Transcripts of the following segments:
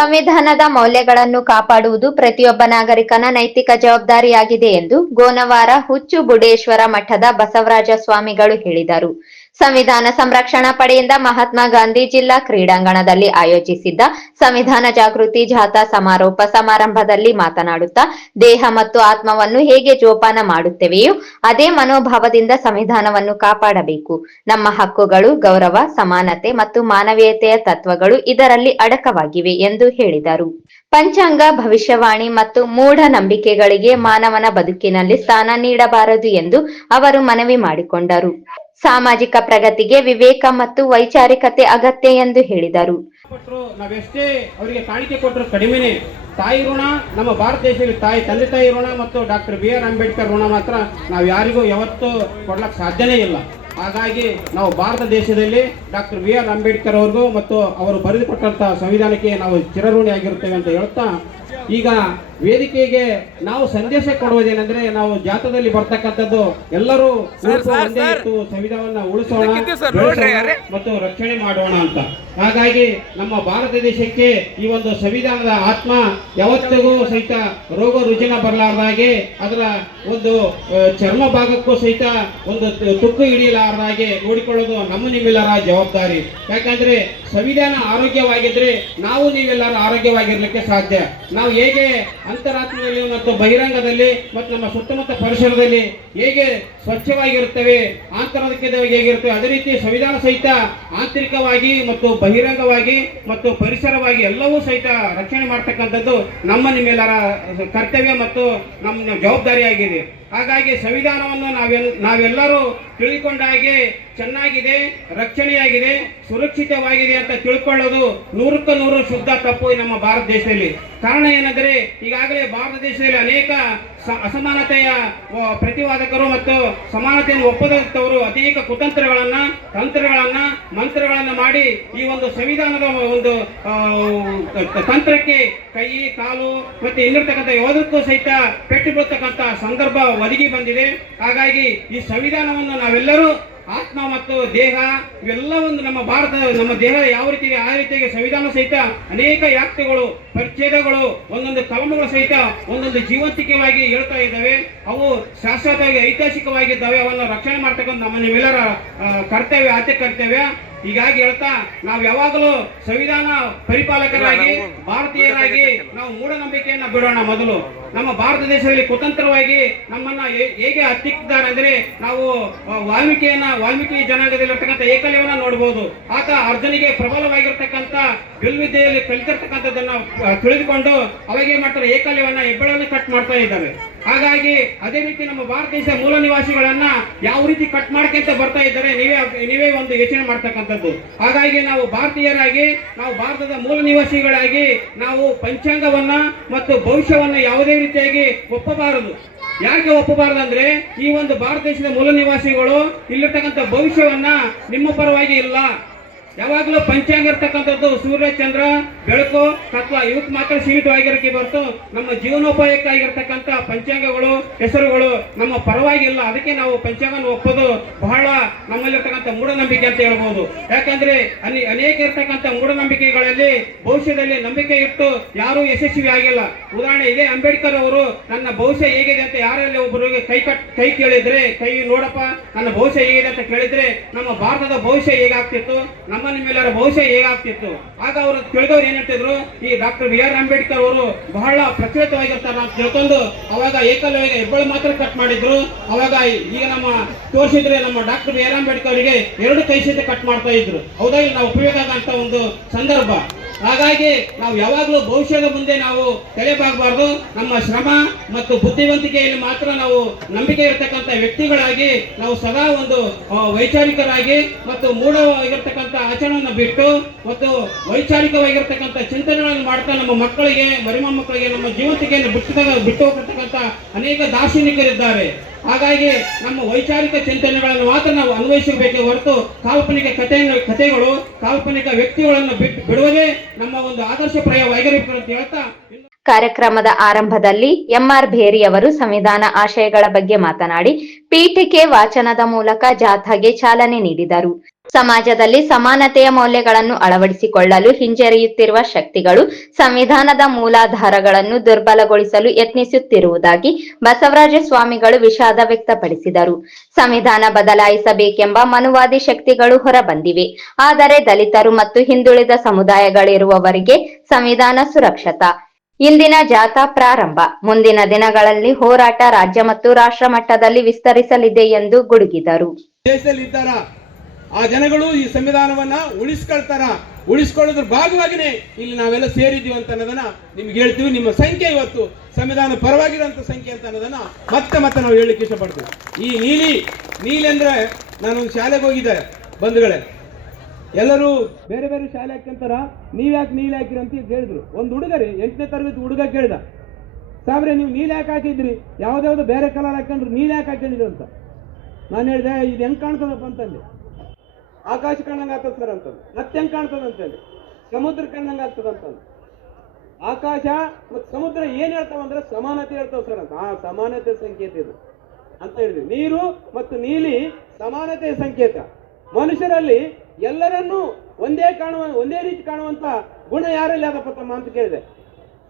ಸಂವಿಧಾನದ ಮೌಲ್ಯಗಳನ್ನು ಕಾಪಾಡುವುದು ಪ್ರತಿಯೊಬ್ಬ ನಾಗರಿಕನ ನೈತಿಕ ಜವಾಬ್ದಾರಿಯಾಗಿದೆ ಎಂದು ಗೋನವಾರ ಹುಚ್ಚು ಬುಡೇಶ್ವರ ಮಠದ ಬಸವರಾಜ ಸ್ವಾಮಿಗಳು ಹೇಳಿದರು. ಸಂವಿಧಾನ ಸಂರಕ್ಷಣಾ ಪಡೆಯಿಂದ ಮಹಾತ್ಮ ಗಾಂಧಿ ಜಿಲ್ಲಾ ಕ್ರೀಡಾಂಗಣದಲ್ಲಿ ಆಯೋಜಿಸಿದ್ದ ಸಂವಿಧಾನ ಜಾಗೃತಿ ಜಾಥಾ ಸಮಾರೋಪ ಸಮಾರಂಭದಲ್ಲಿ ಮಾತನಾಡುತ್ತಾ, ದೇಹ ಮತ್ತು ಆತ್ಮವನ್ನು ಹೇಗೆ ಜೋಪಾನ ಮಾಡುತ್ತೇವೆಯೋ ಅದೇ ಮನೋಭಾವದಿಂದ ಸಂವಿಧಾನವನ್ನು ಕಾಪಾಡಬೇಕು. ನಮ್ಮ ಹಕ್ಕುಗಳು, ಗೌರವ, ಸಮಾನತೆ ಮತ್ತು ಮಾನವೀಯತೆಯ ತತ್ವಗಳು ಇದರಲ್ಲಿ ಅಡಕವಾಗಿವೆ ಎಂದು ಹೇಳಿದರು. ಪಂಚಾಂಗ, ಭವಿಷ್ಯವಾಣಿ ಮತ್ತು ಮೂಢನಂಬಿಕೆಗಳಿಗೆ ಮಾನವನ ಬದುಕಿನಲ್ಲಿ ಸ್ಥಾನ ನೀಡಬಾರದು ಎಂದು ಅವರು ಮನವಿ ಮಾಡಿಕೊಂಡರು. ಸಾಮಾಜಿಕ ಪ್ರಗತಿಗೆ ವಿವೇಕ ಮತ್ತು ವೈಚಾರಿಕತೆ ಅಗತ್ಯ ಎಂದು ಹೇಳಿದರು. ನಾವೆಷ್ಟೇ ಅವರಿಗೆ ಕಾಣಿಕೆ ಕೊಟ್ಟರು ಕಡಿಮೆನೆ. ತಾಯಿ ಋಣ, ನಮ್ಮ ಭಾರತ ದೇಶದಲ್ಲಿ ತಂದೆ ತಾಯಿ ಋಣ ಮತ್ತು ಡಾಕ್ಟರ್ BR ಅಂಬೇಡ್ಕರ್ ಋಣ ಮಾತ್ರ ನಾವು ಯಾರಿಗೂ ಯಾವತ್ತೂ ಕೊಡ್ಲಕ್ಕೆ ಸಾಧ್ಯನೇ ಇಲ್ಲ. ಹಾಗಾಗಿ ನಾವು ಭಾರತ ದೇಶದಲ್ಲಿ ಡಾಕ್ಟರ್ BR ಅಂಬೇಡ್ಕರ್ ಅವ್ರಿಗೂ ಮತ್ತು ಅವರು ಬರೆದುಕೊಟ್ಟಂತಹ ಸಂವಿಧಾನಕ್ಕೆ ನಾವು ಚಿರಋಣಿಯಾಗಿರುತ್ತೇವೆ ಅಂತ ಹೇಳ್ತಾ, ಈಗ ವೇದಿಕೆಗೆ ನಾವು ಸಂದೇಶ ಕೊಡುವುದೇನೆಂದ್ರೆ, ನಾವು ಜಾಥಾದಲ್ಲಿ ಬರ್ತಕ್ಕಂಥದ್ದು ಎಲ್ಲರೂ ಸಂವಿಧಾನವನ್ನ ಉಳಿಸೋಣ ಮತ್ತು ರಕ್ಷಣೆ ಮಾಡೋಣ ಅಂತ. ಹಾಗಾಗಿ ನಮ್ಮ ಭಾರತ ದೇಶಕ್ಕೆ ಈ ಒಂದು ಸಂವಿಧಾನದ ಆತ್ಮ ಯಾವತ್ತಿಗೂ ಸಹಿತ ರೋಗ ರುಜಿನ ಬರಲಾರ್ದಾಗೆ, ಅದರ ಒಂದು ಚರ್ಮ ಭಾಗಕ್ಕೂ ಸಹಿತ ಒಂದು ತುಕ್ಕು ಹಿಡಿಯಲಾರ್ದಾಗೆ ನೋಡಿಕೊಳ್ಳೋದು ನಮ್ಮ ನಿಮ್ಮೆಲ್ಲರ ಜವಾಬ್ದಾರಿ. ಯಾಕಂದ್ರೆ ಸಂವಿಧಾನ ಆರೋಗ್ಯವಾಗಿದ್ರೆ ನಾವು ನೀವೆಲ್ಲರೂ ಆರೋಗ್ಯವಾಗಿರ್ಲಿಕ್ಕೆ ಸಾಧ್ಯ. ನಾವು ಹೇಗೆ ಅಂತರಾತ್ಮದಲ್ಲಿ ಮತ್ತು ಬಹಿರಂಗದಲ್ಲಿ ಮತ್ತು ನಮ್ಮ ಸುತ್ತಮುತ್ತ ಪರಿಸರದಲ್ಲಿ ಹೇಗೆ ಸ್ವಚ್ಛವಾಗಿರುತ್ತವೆ, ಆಂತರಿಕವಾಗಿ ಹೇಗಿರುತ್ತವೆ, ಅದೇ ರೀತಿ ಸಂವಿಧಾನ ಸಹಿತ ಆಂತರಿಕವಾಗಿ ಮತ್ತು ಬಹಿರಂಗವಾಗಿ ಮತ್ತು ಪರಿಸರವಾಗಿ ಎಲ್ಲವೂ ಸಹಿತ ರಕ್ಷಣೆ ಮಾಡ್ತಕ್ಕಂಥದ್ದು ನಮ್ಮ ನಿಮ್ಮೆಲ್ಲರ ಕರ್ತವ್ಯ ಮತ್ತು ನಮ್ಮ ಜವಾಬ್ದಾರಿಯಾಗಿದೆ. ಹಾಗಾಗಿ ಸಂವಿಧಾನವನ್ನು ನಾವೆಲ್ಲರೂ ತಿಳಿದುಕೊಂಡ ಹಾಗೆ ಚೆನ್ನಾಗಿದೆ, ರಕ್ಷಣೆಯಾಗಿದೆ, ಸುರಕ್ಷಿತವಾಗಿದೆ ಅಂತ ತಿಳ್ಕೊಳ್ಳೋದು 100ಕ್ಕೆ 100 ಶುದ್ಧ ತಪ್ಪು ನಮ್ಮ ಭಾರತ ದೇಶದಲ್ಲಿ. ಕಾರಣ ಏನಂದ್ರೆ, ಈಗಾಗಲೇ ಭಾರತ ದೇಶದಲ್ಲಿ ಅನೇಕ ಅಸಮಾನತೆಯ ಪ್ರತಿವಾದಕರು ಮತ್ತು ಸಮಾನತೆಯನ್ನು ಒಪ್ಪದಂತವರು ಅನೇಕ ಕುತಂತ್ರಗಳನ್ನ, ಮಂತ್ರಗಳನ್ನ ಮಾಡಿ ಈ ಒಂದು ಸಂವಿಧಾನದ ಒಂದು ತಂತ್ರಕ್ಕೆ ಕೈ, ಕಾಲು ಮತ್ತೆ ಇನ್ನಿರ್ತಕ್ಕಂಥ ಯಾವುದಕ್ಕೂ ಸಹಿತ ಪೆಟ್ಟು ಬೀಳ್ತಕ್ಕಂಥ ಸಂದರ್ಭ ಒದಗಿ ಬಂದಿದೆ. ಹಾಗಾಗಿ ಈ ಸಂವಿಧಾನವನ್ನು ನಾವೆಲ್ಲರೂ ಆತ್ಮ ಮತ್ತು ದೇಹ ಇವೆಲ್ಲ ಒಂದು ನಮ್ಮ ದೇಹ ಯಾವ ರೀತಿ ಆ ರೀತಿಯಾಗಿ ಸಂವಿಧಾನ ಸಹಿತ ಅನೇಕ ವ್ಯಾಪ್ತಿಗಳು, ಪರಿಚ್ಛೇದಗಳು, ಒಂದೊಂದು ಕಲಮಗಳು ಸಹಿತ ಒಂದೊಂದು ಜೀವಂತಿಕವಾಗಿ ಹೇಳ್ತಾ ಇದ್ದಾವೆ. ಅವು ಶಾಶ್ವತವಾಗಿ ಐತಿಹಾಸಿಕವಾಗಿದ್ದಾವೆ. ಅವನ್ನು ರಕ್ಷಣೆ ಮಾಡ್ತಕ್ಕಂಥ ನಮ್ಮ ನಿಮ್ಮೆಲ್ಲರ ಕರ್ತವ್ಯ, ಆದ್ಯ ಕರ್ತವ್ಯ. ಹೀಗಾಗಿ ಹೇಳ್ತಾ, ನಾವು ಯಾವಾಗಲೂ ಸಂವಿಧಾನ ಪರಿಪಾಲಕರಾಗಿ, ಭಾರತೀಯರಾಗಿ ನಾವು ಮೂಢನಂಬಿಕೆಯನ್ನ ಬಿಡೋಣ. ಮೊದಲು ನಮ್ಮ ಭಾರತ ದೇಶದಲ್ಲಿ ಕುತಂತ್ರವಾಗಿ ನಮ್ಮನ್ನ ಹೇಗೆ ಹತ್ತಿಕ್ಕಿದ್ದಾರೆ ಅಂದ್ರೆ, ನಾವು ವಾಲ್ಮೀಕಿ ಜನಾಂಗದಲ್ಲಿರ್ತಕ್ಕಂಥ ಏಕಲವ್ಯನ ನೋಡಬಹುದು. ಆತ ಅರ್ಜುನಿಗೆ ಪ್ರಬಲವಾಗಿರ್ತಕ್ಕಂಥ ಬಿಲ್ವಿದ್ಯೆಯಲ್ಲಿ ಕಲಿತಿರ್ತಕ್ಕಂಥದ್ದನ್ನ ತಿಳಿದುಕೊಂಡು ಅವಾಗೇ ಮಾಡ್ತಾರೆ, ಏಕಲವ್ಯನ ಹೆಬ್ಬೆಳನ್ನು ಕಟ್ ಮಾಡ್ತಾ ಇದ್ದಾರೆ. ಹಾಗಾಗಿ ಅದೇ ರೀತಿ ನಮ್ಮ ಭಾರತ ದೇಶ ಮೂಲ ನಿವಾಸಿಗಳನ್ನ ಯಾವ ರೀತಿ ಕಟ್ ಮಾಡ್ಕೊಂತ ಬರ್ತಾ ಇದ್ದಾರೆ ನೀವೇ ಒಂದು ಯೋಚನೆ ಮಾಡ್ತಕ್ಕಂಥದ್ದು. ಹಾಗಾಗಿ ನಾವು ಭಾರತೀಯರಾಗಿ, ನಾವು ಭಾರತದ ಮೂಲ ನಿವಾಸಿಗಳಾಗಿ ನಾವು ಪಂಚಾಂಗವನ್ನ ಮತ್ತು ಭವಿಷ್ಯವನ್ನ ಯಾವುದೇ ರೀತಿಯಾಗಿ ಒಪ್ಪಬಾರದು. ಯಾಕೆ ಒಪ್ಪಬಾರದು ಅಂದ್ರೆ, ಈ ಒಂದು ಭಾರತ ದೇಶದ ಮೂಲ ನಿವಾಸಿಗಳು ಇಲ್ಲಿರ್ತಕ್ಕಂಥ ಭವಿಷ್ಯವನ್ನ ನಿಮ್ಮ ಪರವಾಗಿ ಇಲ್ಲ. ಯಾವಾಗಲೂ ಪಂಚಾಂಗ ಇರ್ತಕ್ಕಂಥದ್ದು ಸೂರ್ಯ, ಚಂದ್ರ, ಬೆಳಕು, ತತ್ವ ಇವಕ್ಕೆ ಮಾತ್ರ ಸೀಮಿತವಾಗಿರಕ್ಕೆ ಹೊರತು ನಮ್ಮ ಜೀವನೋಪಾಯಕ್ಕಾಗಿರ್ತಕ್ಕಂಥ ಪಂಚಾಂಗಗಳು, ಹೆಸರುಗಳು ನಮ್ಮ ಪರವಾಗಿಲ್ಲ. ಅದಕ್ಕೆ ನಾವು ಪಂಚಾಂಗನ ಒಪ್ಪೋದು ಬಹಳ ನಮ್ಮಲ್ಲಿರ್ತಕ್ಕಂಥ ಮೂಢನಂಬಿಕೆ ಅಂತ ಹೇಳ್ಬೋದು. ಯಾಕಂದ್ರೆ ಅನೇಕ ಇರ್ತಕ್ಕಂಥ ಮೂಢನಂಬಿಕೆಗಳಲ್ಲಿ ಭವಿಷ್ಯದಲ್ಲಿ ನಂಬಿಕೆ ಇಟ್ಟು ಯಾರೂ ಯಶಸ್ವಿ ಆಗಿಲ್ಲ. ಉದಾಹರಣೆ ಇದೆ, ಅಂಬೇಡ್ಕರ್ ಅವರು ನನ್ನ ಭವಿಷ್ಯ ಹೇಗಿದೆ ಅಂತ ಯಾರಲ್ಲಿ ಒಬ್ಬರಿಗೆ ಕೈ ಕೇಳಿದ್ರೆ, ಕೈ ನೋಡಪ್ಪ ನನ್ನ ಭವಿಷ್ಯ ಹೇಗಿದೆ ಅಂತ ಕೇಳಿದ್ರೆ ನಮ್ಮ ಭಾರತದ ಭವಿಷ್ಯ ಹೇಗಾಗ್ತಿತ್ತು, ನಮ್ಮ ನಿಮ್ಮೆಲ್ಲರ ಭವಿಷ್ಯ ಹೇಗಾಗ್ತಿತ್ತು. ಆಗ ಅವರು ತಿಳಿದವ್ರು ಏನ್ ಹೇಳ್ತಿದ್ರು, ಈ ಡಾಕ್ಟರ್ BR ಅಂಬೇಡ್ಕರ್ ಅವರು ಬಹಳ ಪ್ರಚಲಿತವಾಗಿರ್ತಾರ ಅಂತ ತಿಳ್ಕೊಂಡು ಅವಾಗ ಏಕಲವ್ಯ ಹೆಬ್ಬಳು ಮಾತ್ರ ಕಟ್ ಮಾಡಿದ್ರು. ಅವಾಗ ಈಗ ನಮ್ಮ ತೋರಿಸಿದ್ರೆ ನಮ್ಮ ಡಾಕ್ಟರ್ BR ಅಂಬೇಡ್ಕರ್ ಅವರಿಗೆ 2 ಕೈ ಸಹಿತ ಕಟ್ ಮಾಡ್ತಾ ಇದ್ರು. ಹೌದಾ, ನಾವು ಉಪಯೋಗ ಆಗಂತ ಒಂದು ಸಂದರ್ಭ. ಹಾಗಾಗಿ ನಾವು ಯಾವಾಗಲೂ ಭವಿಷ್ಯದ ಮುಂದೆ ನಾವು ತಲೆಬಾಗಬಾರ್ದು. ನಮ್ಮ ಶ್ರಮ ಮತ್ತು ಬುದ್ಧಿವಂತಿಕೆಯಲ್ಲಿ ಮಾತ್ರ ನಾವು ನಂಬಿಕೆ ಇರತಕ್ಕಂಥ ವ್ಯಕ್ತಿಗಳಾಗಿ ನಾವು ಸದಾ ಒಂದು ವೈಚಾರಿಕರಾಗಿ ಮತ್ತು ಮೂಢವಾಗಿರ್ತಕ್ಕಂಥ ಆಚರಣೆಯನ್ನು ಬಿಟ್ಟು ಮತ್ತು ವೈಚಾರಿಕವಾಗಿರ್ತಕ್ಕಂಥ ಚಿಂತನೆಗಳನ್ನು ಮಾಡ್ತಾ ನಮ್ಮ ಮಕ್ಕಳಿಗೆ, ಮರಿಮಕ್ಕಳಿಗೆ ನಮ್ಮ ಜೀವಂತಿಕೆಯನ್ನು ಬಿಟ್ಟು ಹೋಗಿರ್ತಕ್ಕಂಥ ಅನೇಕ ದಾರ್ಶನಿಕರಿದ್ದಾರೆ. ಹಾಗಾಗಿ ನಮ್ಮ ವೈಚಾರಿಕ ಚಿಂತನೆಗಳನ್ನು ಮಾತ್ರ ನಾವು ಅನ್ವಯಿಸಬೇಕೇ ಹೊರತು ಕಾಲ್ಪನಿಕ ಕಥೆಗಳು, ಕಾಲ್ಪನಿಕ ವ್ಯಕ್ತಿಗಳನ್ನು ಬಿಡುವುದೇ ನಮ್ಮ ಒಂದು ಆದರ್ಶಪ್ರಾಯವಾಗಿರಬೇಕು ಅಂತ ಹೇಳ್ತಾ, ಕಾರ್ಯಕ್ರಮದ ಆರಂಭದಲ್ಲಿ MR ಭೇರಿ ಅವರು ಸಂವಿಧಾನ ಆಶಯಗಳ ಬಗ್ಗೆ ಮಾತನಾಡಿ ಪೀಠಿಕೆ ವಾಚನದ ಮೂಲಕ ಜಾಥಾಗೆ ಚಾಲನೆ ನೀಡಿದರು. ಸಮಾಜದಲ್ಲಿ ಸಮಾನತೆಯ ಮೌಲ್ಯಗಳನ್ನು ಅಳವಡಿಸಿಕೊಳ್ಳಲು ಹಿಂಜರಿಯುತ್ತಿರುವ ಶಕ್ತಿಗಳು ಸಂವಿಧಾನದ ಮೂಲಾಧಾರಗಳನ್ನು ದುರ್ಬಲಗೊಳಿಸಲು ಯತ್ನಿಸುತ್ತಿರುವುದಾಗಿ ಬಸವರಾಜ ಸ್ವಾಮಿಗಳು ವಿಷಾದ ವ್ಯಕ್ತಪಡಿಸಿದರು. ಸಂವಿಧಾನ ಬದಲಾಯಿಸಬೇಕೆಂಬ ಮನುವಾದಿ ಶಕ್ತಿಗಳು ಹೊರಬಂದಿವೆ. ಆದರೆ ದಲಿತರು ಮತ್ತು ಹಿಂದುಳಿದ ಸಮುದಾಯಗಳಿರುವವರಿಗೆ ಸಂವಿಧಾನ ಸುರಕ್ಷಿತ. ಇಂದಿನ ಜಾಥಾ ಪ್ರಾರಂಭ. ಮುಂದಿನ ದಿನಗಳಲ್ಲಿ ಹೋರಾಟ ರಾಜ್ಯ ಮತ್ತು ರಾಷ್ಟ್ರ ಮಟ್ಟದಲ್ಲಿ ವಿಸ್ತರಿಸಲಿದೆ ಎಂದು ಗುಡುಗಿದರು. ಆ ಜನಗಳು ಈ ಸಂವಿಧಾನವನ್ನ ಉಳಿಸ್ಕೊಳ್ಳೋದ್ರ ಭಾಗವಾಗಿನೇ ಇಲ್ಲಿ ನಾವೆಲ್ಲ ಸೇರಿದ್ದೀವಿ ಅಂತ ಅನ್ನೋದನ್ನ ನಿಮ್ಗೆ ಹೇಳ್ತೀವಿ. ನಿಮ್ಮ ಸಂಖ್ಯೆ ಇವತ್ತು ಸಂವಿಧಾನ ಪರವಾಗಿರುವಂತ ಸಂಖ್ಯೆ ಅಂತ ಅನ್ನೋದನ್ನ ಮತ್ತೆ ನಾವು ಹೇಳಲಿಕ್ಕೆ ಇಷ್ಟಪಡ್ತೀವಿ. ಈ ನೀಲಿ ಅಂದ್ರೆ ನಾನೊಂದು ಶಾಲೆಗೆ ಹೋಗಿದ್ದೆ ಬಂಧುಗಳೇ, ಎಲ್ಲರೂ ಬೇರೆ ಬೇರೆ ಶಾಲೆ ಹಾಕ್ಯಂತಾರ, ನೀವ್ಯಾಕೆ ನೀಲಿ ಹಾಕಿರಿ ಅಂತ ಕೇಳಿದ್ರು. ಒಂದು ಹುಡುಗರಿ 8ನೇ ತರಗತಿ ಹುಡುಗ ಕೇಳಿದ, ಸಾಬ್ರೆ ನೀವು ನೀಲಿ ಯಾಕೆ ಹಾಕಿದ್ರಿ, ಯಾವ್ದಾವ್ದು ಬೇರೆ ಕಲರ್ ಹಾಕೊಂಡ್ರು ನೀಲಿ ಯಾಕೆ ಹಾಕೊಂಡಿದ್ರು ಅಂತ. ನಾನು ಹೇಳಿದೆ ಇದು ಹೆಂಗ್ ಕಾಣ್ತದಪ್ಪ ಅಂತಂದು. ಆಕಾಶ ಕಣ್ಣಂಗೆ ಆಗ್ತದೆ ಸರ್ ಅಂತಂದು. ಮತ್ತೆ ಹೆಂಗ್ ಕಾಣ್ತದ ಅಂತಂದು. ಸಮುದ್ರ ಕಣ್ಣಂಗೆ ಆಗ್ತದ ಅಂತಂದು. ಆಕಾಶ ಮತ್ತು ಸಮುದ್ರ ಏನ್ ಹೇಳ್ತಾವ ಅಂದ್ರೆ ಸಮಾನತೆ ಹೇಳ್ತಾವ ಸರ್ ಅಂತ. ಆ ಸಮಾನತೆ ಸಂಕೇತ ಇದು ಅಂತ ಹೇಳಿದ್ವಿ. ನೀರು ಮತ್ತು ನೀಲಿ ಸಮಾನತೆಯ ಸಂಕೇತ. ಮನುಷ್ಯರಲ್ಲಿ ಎಲ್ಲರನ್ನೂ ಒಂದೇ ರೀತಿ ಕಾಣುವಂತ ಗುಣ ಯಾರಲ್ಲಿ ಆದಪ್ಪ ತಮ್ಮ ಅಂತ ಕೇಳಿದೆ.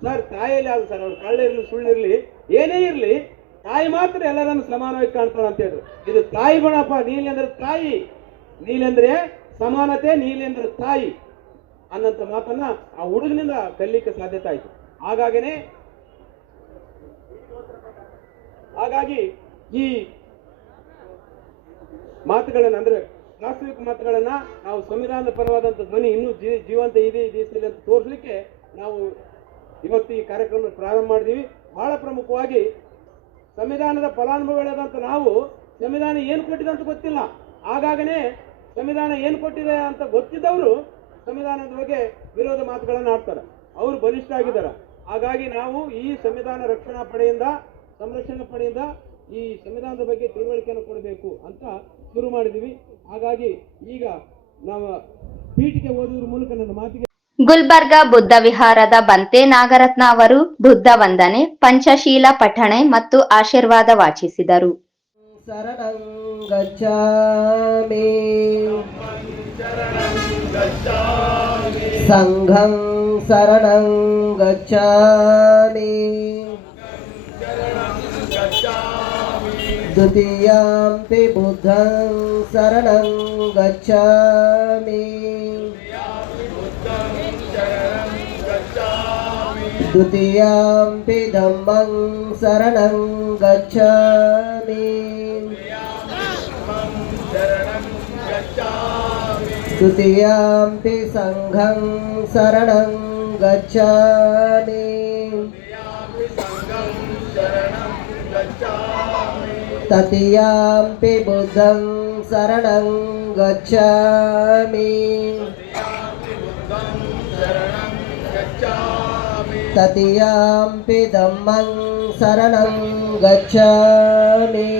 ಸರ್ ತಾಯಿಯಲ್ಲಿ ಆದ ಸರ್, ಅವ್ರು ಕಳ್ಳಿರ್ಲಿ ಸುಳ್ಳಿರ್ಲಿ ಏನೇ ಇರ್ಲಿ ತಾಯಿ ಮಾತ್ರ ಎಲ್ಲರನ್ನು ಸಮಾನವಾಗಿ ಕಾಣ್ತಾಳ ಅಂತ ಹೇಳಿದ್ರು. ಇದು ತಾಯಿ ಗುಣಪ್ಪ. ನೀಲಿ ಅಂದ್ರೆ ತಾಯಿ, ನೀಲಿ ಅಂದ್ರೆ ಸಮಾನತೆ, ನೀಲಿ ಅಂದ್ರೆ ತಾಯಿ ಅನ್ನಂತ ಮಾತನ್ನ ಆ ಹುಡುಗನಿಂದ ಕಲಿಲಿಕ್ಕೆ ಸಾಧ್ಯತೆ ಆಯ್ತು. ಹಾಗಾಗಿ ಈ ಮಾತುಗಳನ್ನ ಅಂದ್ರೆ ವಾಸ್ತವಿಕ ಮಾತುಗಳನ್ನ ನಾವು ಸಂವಿಧಾನದ ಪರವಾದಂತ ಧ್ವನಿ ಇನ್ನೂ ಜೀವಂತ ಇದೆ ಈ ದೇಶದಲ್ಲಿ ಅಂತ ತೋರಿಸಲಿಕ್ಕೆ ನಾವು ಇವತ್ತು ಈ ಕಾರ್ಯಕ್ರಮ ಪ್ರಾರಂಭ ಮಾಡಿದೀವಿ. ಬಹಳ ಪ್ರಮುಖವಾಗಿ ಸಂವಿಧಾನದ ಫಲಾನುಭವಿಗಳಾದಂತ ನಾವು ಸಂವಿಧಾನ ಏನು ಕೊಟ್ಟಿದೆ ಅಂತ ಗೊತ್ತಿಲ್ಲ. ಆಗಾಗನೇ ಸಂವಿಧಾನ ಏನು ಕೊಟ್ಟಿದೆ ಅಂತ ಗೊತ್ತಿದ್ದವರು ಸಂವಿಧಾನದ ಬಗ್ಗೆ ವಿರೋಧ ಮಾತುಗಳನ್ನು ಆಡ್ತಾರೆ. ಅವರು ಬಲಿಷ್ಠ ಆಗಿದ್ದಾರೆ. ಹಾಗಾಗಿ ನಾವು ಈ ಸಂವಿಧಾನ ರಕ್ಷಣಾ ಪಡೆಯಿಂದ, ಸಂರಕ್ಷಣಾ ಪಡೆಯಿಂದ ಈ ಸಂವಿಧಾನದ ಬಗ್ಗೆ ತಿಳುವಳಿಕೆಯನ್ನು ಕೊಡಬೇಕು ಅಂತ ಶುರು ಮಾಡಿದೀವಿ. ಹಾಗಾಗಿ ಈಗ ನಾವು ಪೀಠಿಕೆ ಓದುವ ಮೂಲಕ ನನ್ನ ಮಾತಿಗೆ ಗುಲ್ಬರ್ಗ ಬುದ್ಧ ವಿಹಾರದ ಬಂತೆ ನಾಗರತ್ನ ಅವರು ಬುದ್ಧ ವಂದನೆ, ಪಂಚಶೀಲ ಪಠಣೆ ಮತ್ತು ಆಶೀರ್ವಾದ ವಾಚಿಸಿದರು. ಶರಣಂ ಗಚ್ಚಾಮಿ ಸಂಘಂ ಶರಣಂ ಗಚ್ಚಾಮಿ ದ್ವಿತೀಯಾಂಪಿ ಬುದ್ಧಂ ಶರಣಂ ಗಚ್ಚಾಮಿ ದ್ವಿತೀಯಾಂಪಿ ಧಮ್ಮಂ ಶರಣಂ ಗಚ್ಚಾಮಿ ತೃತೀಯಾಂಪಿ ಸಂಘಂ ಶರಣಂ ಗಚ್ಚಾಮಿ ತೃತೀಯಾಂಪಿ ಬುದ್ಧಂ ಶರಣಂ ಗಚ್ಚಾಮಿ ತೃತೀಯಾಂಪಿ ಧಮ್ಮಂ ಶರಣಂ ಗಚ್ಚಾಮಿ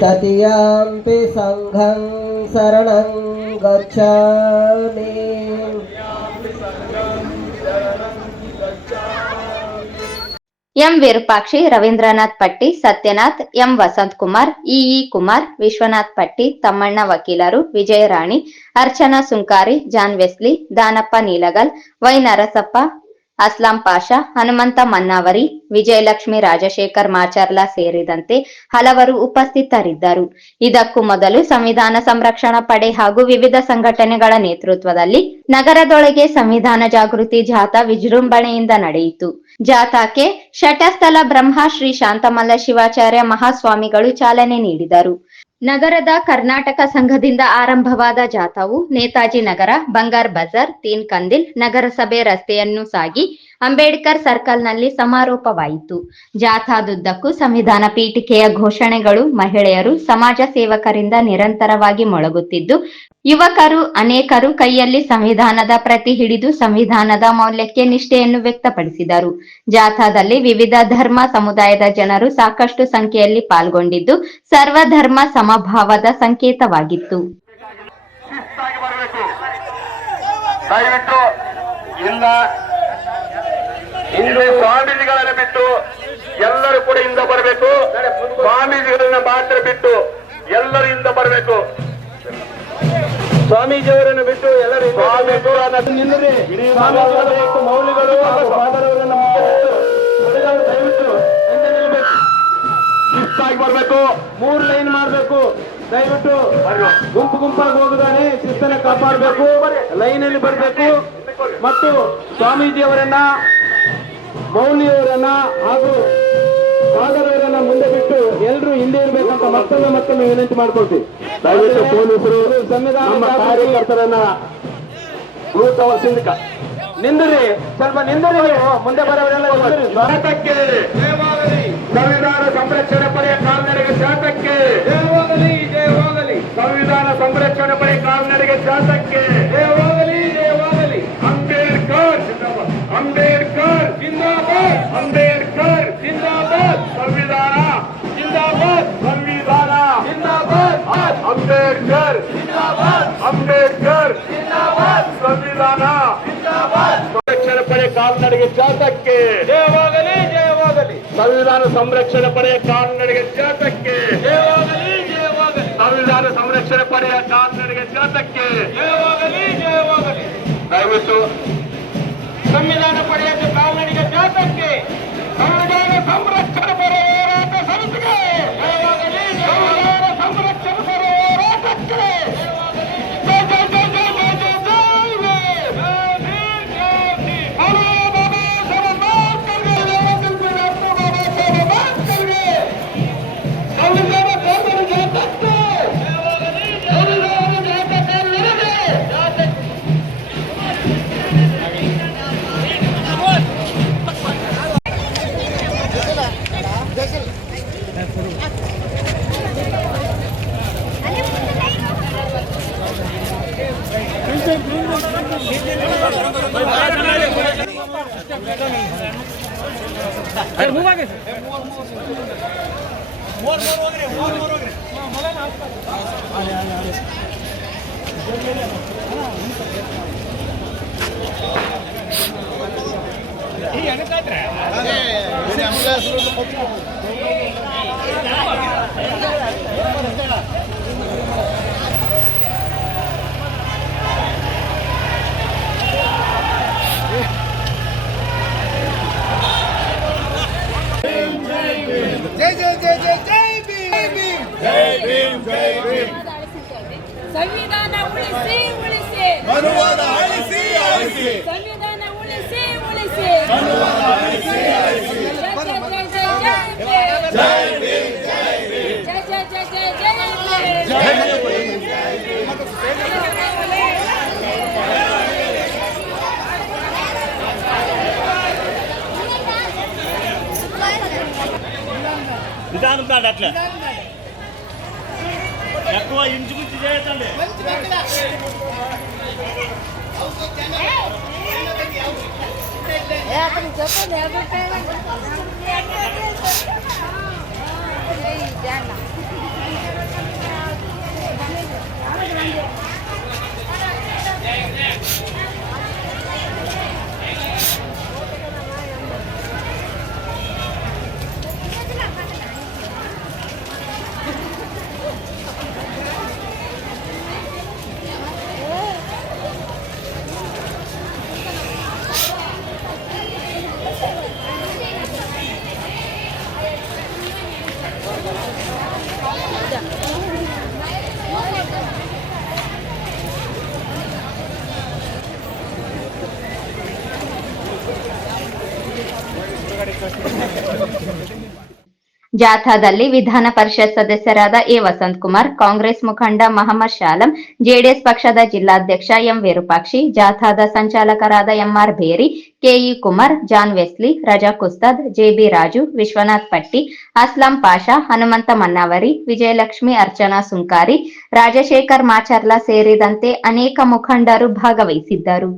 ತೃತೀಯಾಂಪಿ ಸಂಘಂ ಶರಣಂ ಗಚ್ಚಾಮಿ. M Virupakshi, Ravindranath Patti, Satyanath, M Vasanth Kumar, EE Kumar, Vishwanath Patti, Tammanna ವಕೀಲರು, Vijayarani, Archana Sunkari, John Wesley, Danappa Neelagal, Y Narasappa, Aslam Pasha, Hanumantha Mannavari, Vijayalakshmi, Rajashekhar Macharla ಸೇರಿದಂತೆ ಹಲವರು ಉಪಸ್ಥಿತರಿದ್ದರು. ಇದಕ್ಕೂ ಮೊದಲು ಸಂವಿಧಾನ ಸಂರಕ್ಷಣಾ ಪಡೆ ಹಾಗೂ ವಿವಿಧ ಸಂಘಟನೆಗಳ ನೇತೃತ್ವದಲ್ಲಿ ನಗರದೊಳಗೆ ಸಂವಿಧಾನ ಜಾಗೃತಿ ಜಾಥಾ ವಿಜೃಂಭಣೆಯಿಂದ ನಡೆಯಿತು. ಜಾಥಾಕ್ಕೆ ಶಟಸ್ಥಲ ಬ್ರಹ್ಮ ಶ್ರೀ ಶಾಂತಮಲ್ಲ ಶಿವಾಚಾರ್ಯ ಮಹಾಸ್ವಾಮಿಗಳು ಚಾಲನೆ ನೀಡಿದರು. ನಗರದ ಕರ್ನಾಟಕ ಸಂಘದಿಂದ ಆರಂಭವಾದ ಜಾಥಾವು ನೇತಾಜಿ ನಗರ, ಬಂಗಾರ್ ಬಜಾರ್, ತೀನ್ ಕಂದಿಲ್, ನಗರಸಭೆ ರಸ್ತೆಯನ್ನು ಸಾಗಿ ಅಂಬೇಡ್ಕರ್ ಸರ್ಕಲ್ನಲ್ಲಿ ಸಮಾರೋಪವಾಯಿತು. ಜಾಥಾದುದ್ದಕ್ಕೂ ಸಂವಿಧಾನ ಪೀಠಿಕೆಯ ಘೋಷಣೆಗಳು ಮಹಿಳೆಯರು, ಸಮಾಜ ಸೇವಕರಿಂದ ನಿರಂತರವಾಗಿ ಮೊಳಗುತ್ತಿದ್ದು, ಯುವಕರು ಅನೇಕರು ಕೈಯಲ್ಲಿ ಸಂವಿಧಾನದ ಪ್ರತಿ ಹಿಡಿದು ಸಂವಿಧಾನದ ಮೌಲ್ಯಕ್ಕೆ ನಿಷ್ಠೆಯನ್ನು ವ್ಯಕ್ತಪಡಿಸಿದರು. ಜಾಥಾದಲ್ಲಿ ವಿವಿಧ ಧರ್ಮ ಸಮುದಾಯದ ಜನರು ಸಾಕಷ್ಟು ಸಂಖ್ಯೆಯಲ್ಲಿ ಪಾಲ್ಗೊಂಡಿದ್ದು ಸರ್ವಧರ್ಮ ಸಮಭಾವದ ಸಂಕೇತವಾಗಿತ್ತು. ದಯವಿಟ್ಟು ಇಲ್ಲ ಹಿಂದೆ ಸ್ವಾಮೀಜಿಗಳನ್ನು ಬಿಟ್ಟು ಎಲ್ಲರೂ ಕೂಡ ಇಂದ ಬರಬೇಕು. ಸ್ವಾಮೀಜಿಗಳನ್ನ ಮಾತ್ರ ಬಿಟ್ಟು ಎಲ್ಲರೂ ಇಂದ ಬರಬೇಕು. ಸ್ವಾಮೀಜಿಯವರನ್ನು ಬಿಟ್ಟು ಎಲ್ಲರೂ ನಿಲ್ಲದೆ ಮೌಲ್ಯಗಳು ದಯವಿಟ್ಟು ಹಿಂದೆ ನಿಲ್ಲಬೇಕು. ಶಿಸ್ತಾಗಿ ಬರಬೇಕು. 3 ಲೈನ್ ಮಾಡಬೇಕು. ದಯವಿಟ್ಟು ಗುಂಪಾಗಿ ಹೋಗದಾನೆ ಶಿಸ್ತನ್ನ ಕಾಪಾಡಬೇಕು. ಲೈನಲ್ಲಿ ಬರಬೇಕು ಮತ್ತು ಸ್ವಾಮೀಜಿಯವರನ್ನ ಮೌಲ್ಯವರನ್ನ ಹಾಗೂ ಸಾಗರವರನ್ನ ಮುಂದೆ ಬಿಟ್ಟು ಎಲ್ಲರೂ ಹಿಂದೆ ಇರಬೇಕಂತ ಮತ್ತೊಮ್ಮೆ ವಿನಂತಿ ಮಾಡ್ಕೊಳ್ತೀವಿ. ದಯವಿಟ್ಟು ಪೊಲೀಸರು ಸಂವಿಧಾನ ಕಾರ್ಯಕರ್ತರನ್ನ ಸಿಂಧಿಕ ನಿಂದ್ರಿ, ಸ್ವಲ್ಪ ನಿಂದ್ರಿ. ಮುಂದೆ ಬರೋರೆಲ್ಲ ಶಾತಕ್ಕೆ ಸಂವಿಧಾನ ಸಂರಕ್ಷಣೆ ಪಡೆಯ ಕಾಲ್ನಡೆಗೆ ಶಾತಕ್ಕೆ ಜಯವಾಗಲಿ, ಜಯವಾಗಲಿ. ಸಂವಿಧಾನ ಸಂರಕ್ಷಣೆ ಪಡೆಯ ಕಾಲ್ನಡೆಗೆ ಶಾತಕ್ಕೆ ಜಯವಾಗಲಿ, ಜಯವಾಗಲಿ. ಅಂಬೇಡ್ಕರ್ ಜಿಂದಾಬಾದ್, ಅಂಬೇಡ್ಕರ್ ಜಿಂದಾಬಾದ್, ಅಂಬೇಡ್ಕರ್ ಜಿಂದಾಬಾದ್. ಸಂವಿಧಾನ ಜಿಂದಾಬಾದ್, ಸಂವಿಧಾನ ಜಿಂದಾಬಾದ್, ಅಂಬೇಡ್ಕರ್ ಜಿಂದಾಬಾದ್, ಅಂಬೇಡ್ಕರ್ ಜಿಂದಾಬಾದ್. ಸಂವಿಧಾನ ಜಿಂದಾಬಾದ್. ಸಂರಕ್ಷಣೆ ಪಡೆಯ ಕಾಲ್ನಡೆಗೆ ಶಾತಕ್ಕೆ ಜಯವಾಗಲಿ, ಜಯವಾಗಲಿ. ಸಂವಿಧಾನ ಸಂರಕ್ಷಣೆ ಪಡೆಯ ಕಾಲ್ನಡೆಗೆ ಶಾತಕ್ಕೆ ಜಯವಾಗಲಿ, ಜಯವಾಗಲಿ. ಸಂವಿಧಾನ ಸಂರಕ್ಷಣೆ ಪಡೆಯ ಕಾಲ್ನಡೆಗೆ ಶಾತಕ್ಕೆ ಜಯವಾಗಲಿ, ಜಯವಾಗಲಿ. ದಯವಿಟ್ಟು ಸಂವಿಧಾನ ಪಡೆಯ ಕಾಲ್ನಡಿಗೆ ಶಾತಕ್ಕೆ ಸಂವಿಧಾನ ಸಂರಕ್ಷಣೆ ಪಡೆಯ ಹೋರಾಟ ಸಮಿತಿಗೆ ಜಯವಾಗಲಿ, ಸಂವಿಧಾನ ಸಂರಕ್ಷಣೆ ಪಡೆಯ ಹೋರಾಟಕ್ಕೆ ಜಯ ಜಯ ಜಯ ಜಯ ಜಯ ಜಯ ಸಂವಿಧಾನ ಉಳಿಸಿ ಉಳಿಸಿ ಮನುವಾದ ಅಳಿಸಿ ಅಳಿಸಿ ಸಂವಿಧಾನ ಉಳಿಸಿ ಉಳಿಸಿ ಮನುವಾದ ಅಳಿಸಿ ಅಳಿಸಿ ಜೈ ಭೀಮ್ ಜೈ ಭೀಮ್ ಜೈ ಜೈ ಜೈ ಜೈ ಜೈ ಭೀಮ್ విధానం కాదు అట్లా ఎక్కువ ఇంచుమించు చేయతండి ಜಾಥಾದಲ್ಲಿ ವಿಧಾನ ಪರಿಷತ್ ಸದಸ್ಯರಾದ ಎ ವಸಂತ್ ಕುಮಾರ್, ಕಾಂಗ್ರೆಸ್ ಮುಖಂಡ ಮಹಮ್ಮದ್ ಶಾಲಂ, ಜೆಡಿಎಸ್ ಪಕ್ಷದ ಜಿಲ್ಲಾಧ್ಯಕ್ಷ ಎಂ ವಿರೂಪಾಕ್ಷಿ, ಜಾಥಾದ ಸಂಚಾಲಕರಾದ ಎಂಆರ್ ಬೇರಿ, ಕೆಇ ಕುಮಾರ್, ಜಾನ್ ವೆಸ್ಲಿ, ರಜಾ ಕುಸ್ತದ್, ಜೆಬಿ ರಾಜು, ವಿಶ್ವನಾಥ್ ಪಟ್ಟಿ, ಅಸ್ಲಾಂ ಪಾಷಾ, ಹನುಮಂತ ಮನ್ನಾವರಿ, ವಿಜಯಲಕ್ಷ್ಮಿ ಅರ್ಚನಾ ಸುಂಕಾರಿ, ರಾಜಶೇಖರ್ ಮಾಚರ್ಲ ಸೇರಿದಂತೆ ಅನೇಕ ಮುಖಂಡರು ಭಾಗವಹಿಸಿದ್ದರು.